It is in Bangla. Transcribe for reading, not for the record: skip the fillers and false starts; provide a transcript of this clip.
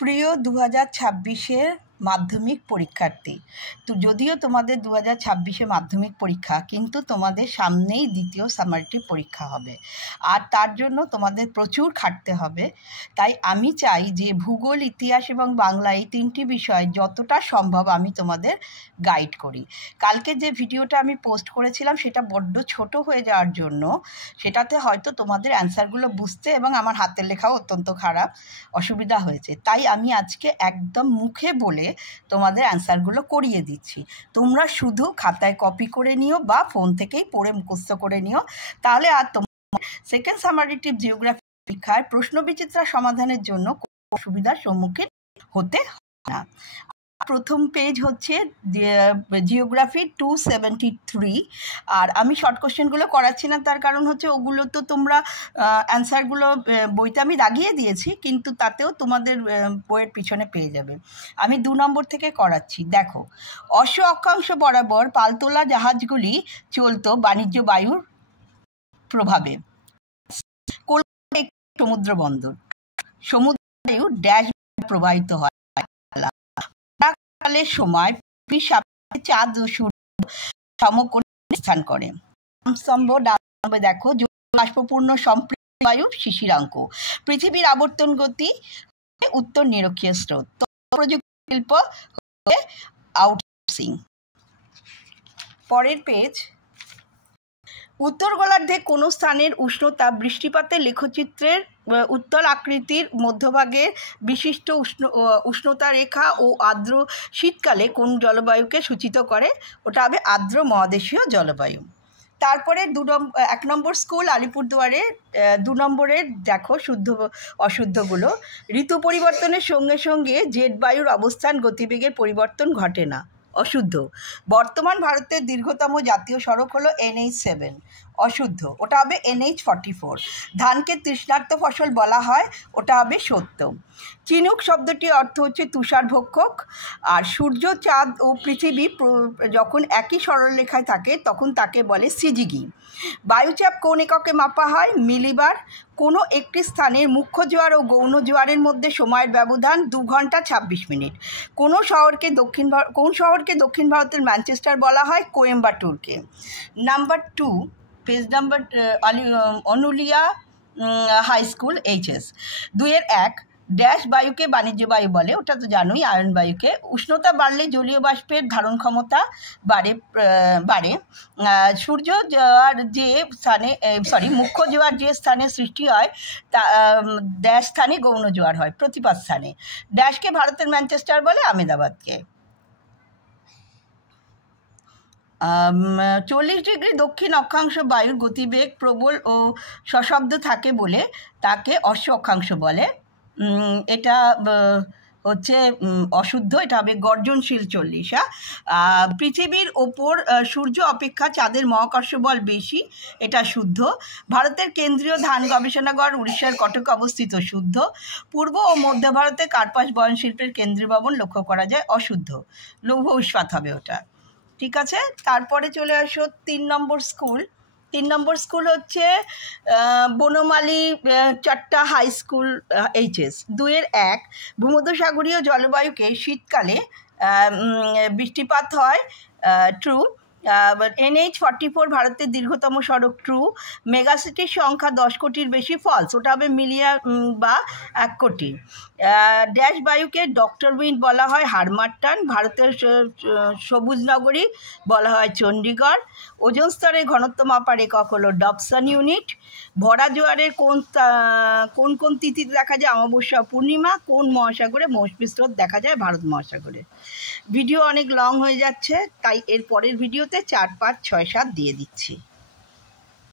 প্রিয় 2026-এর মাধ্যমিক পরীক্ষার্থী, তো যদিও তোমাদের 2026-এ মাধ্যমিক পরীক্ষা, কিন্তু তোমাদের সামনেই দ্বিতীয় সামারেটিভ পরীক্ষা হবে, আর তার জন্য তোমাদের প্রচুর খাটতে হবে। তাই আমি চাই যে ভূগোল, ইতিহাস এবং বাংলা এই তিনটি বিষয় যতটা সম্ভব আমি তোমাদের গাইড করি। কালকে যে ভিডিওটা আমি পোস্ট করেছিলাম সেটা বড্ড ছোট হয়ে যাওয়ার জন্য সেটাতে হয়তো তোমাদের অ্যান্সারগুলো বুঝতে এবং আমার হাতের লেখাও অত্যন্ত খারাপ, অসুবিধা হয়েছে। তাই আমি আজকে একদম মুখে বলে তোমাদের অ্যান্সারগুলো করিয়ে দিচ্ছি। তোমরা শুধু খাতায় কপি করে নিও বা ফোন থেকেই পড়ে মুখস্থ করে নিও, তাহলে আর তোমার সেকেন্ড সামারেটিভ জিওগ্রাফি পরীক্ষায় প্রশ্নবিচিত্রা সমাধানের জন্য কোনো অসুবিধার সম্মুখীন হতে হয় না। প্রথম পেজ হচ্ছে জিওগ্রাফি 273, আর আমি শর্ট কোশ্চেনগুলো করাচ্ছি না, তার কারণ হচ্ছে ওগুলো তো তোমরা অ্যান্সারগুলো বইতে আমি দাগিয়ে দিয়েছি, কিন্তু তাতেও তোমাদের বইয়ের পিছনে পেয়ে যাবে। আমি 2 নম্বর থেকে করাচ্ছি। দেখো, অক্ষাংশ বরাবর পালতোলা জাহাজগুলি চলতো বাণিজ্য বায়ুর প্রভাবে। কলকাতা একটি সমুদ্র বন্দর। সমুদ্র বায়ু ড্যাশ প্রবাহিত হয়। কালের সময় চাঁদ ও সূর্য সমকোণে স্থান করে। স্তম্ভ দেখো, বাষ্পপূর্ণ সম্পৃক্ত বায়ু শিশিরাঙ্ক। পৃথিবীর আবর্তন গতি উত্তর নিরক্ষীয় স্রোত। প্রযুক্তি শিল্প আউটসোর্সিং। পরের পেজ, উত্তর গোলার্ধে কোন স্থানের উষ্ণতা বৃষ্টিপাতের লেখচিত্রের উত্তল আকৃতির মধ্যভাগে বিশিষ্ট উষ্ণতা রেখা ও আর্দ্র শীতকালে কোন জলবায়ুকে সূচিত করে? ওটা হবে আর্দ্র মহাদেশীয় জলবায়ু। তারপরে 1 নম্বর স্কুল আলিপুরদুয়ারে 2 নম্বরের দেখো শুদ্ধ অশুদ্ধগুলো। ঋতু পরিবর্তনের সঙ্গে সঙ্গে জেট বায়ুর অবস্থান গতিবেগের পরিবর্তন ঘটে না, অশুদ্ধ। বর্তমান ভারতের দীর্ঘতম জাতীয় সড়ক হলো NH7, অশুদ্ধ। ওটা হবে NH44। ধানকে তৃষ্ণার্ত ফসল বলা হয়, ওটা হবে সত্য। চিনুক শব্দটির অর্থ হচ্ছে তুষার ভক্ষক। আর সূর্য, চাঁদ ও পৃথিবী যখন একই সরলরেখায় থাকে তখন তাকে বলে সিজিগি। বায়ুচাপ কোন এককে মাপা হয়? মিলিবার। কোনো একটি স্থানের মুখ্য জোয়ার ও গৌণ জোয়ারের মধ্যে সময়ের ব্যবধান 2 ঘন্টা 26 মিনিট। কোন শহরকে দক্ষিণ ভারতের ম্যানচেস্টার বলা হয়? কোয়েম্বাটুরকে। Number 2, page number Anulia high school HS। 2-1 dash বায়ুকে বাণিজ্য বায়ু বলে, ওটা তো জানোই, আয়ন বায়ুকে। উষ্ণতা বাড়লে জলীয় বাষ্পের ধারণ ক্ষমতা বাড়ে। সূর্য জোয়ার যে স্থানে মুখ্য জোয়ার যে স্থানে সৃষ্টি হয় তা ড্যাশ স্থানে গৌণ জোয়ার হয়, প্রতিপাদ স্থানে। ড্যাশকে ভারতের ম্যানচেস্টার বলে, আহমেদাবাদকে। 40 ডিগ্রি দক্ষিণ অক্ষাংশ বায়ুর গতিবেগ প্রবল ও সশব্দ থাকে বলে তাকে অক্ষাংশ বলে। এটা হচ্ছে অশুদ্ধ, এটা হবে গর্জনশীল 40। পৃথিবীর ওপর সূর্য অপেক্ষা চাঁদের মহাকর্ষ বল বেশি, এটা শুদ্ধ। ভারতের কেন্দ্রীয় ধান গবেষণাগার উড়িষ্যার কটকে অবস্থিত, শুদ্ধ। পূর্ব ও মধ্য ভারতে কার্পাস বয়ন শিল্পের কেন্দ্রীয় ভবন লক্ষ্য করা যায়, অশুদ্ধ। লৌহ ইস্পাত হবে ওটা, ঠিক আছে। তারপরে চলে আসো 3 নম্বর স্কুল। 3 নম্বর স্কুল হচ্ছে বনমালী চট্টা হাই স্কুল HS। 2-1 ভূমধ্যসাগরীয় জলবায়ুকে শীতকালে বৃষ্টিপাত হয়, ট্রু। NH44 ভারতের দীর্ঘতম সড়ক, ট্রু। মেগাসিটির সংখ্যা 10 কোটির বেশি, ফলস। ওটা হবে মিলিয়ন বা 1 কোটি। ড্যাশ বায়ুকে ডক্টর উইন্ড বলা হয়, হারমাট্টান। ভারতের সবুজ নগরী বলা হয় চণ্ডীগড়। ওজন স্তরের ঘনত্ব মাপার একক হলো ডবসন ইউনিট। ভরা জোয়ারের কোন কোন তিথিতে দেখা যায়? অমাবস্যা, পূর্ণিমা। কোন মহাসাগরে? মৌসুমী স্রোত দেখা যায় ভারত মহাসাগরে। ভিডিও অনেক লং হয়ে যাচ্ছে, তাই এর পরের ভিডিওতে 4, 5, 6, 7 দিয়ে দিচ্ছি।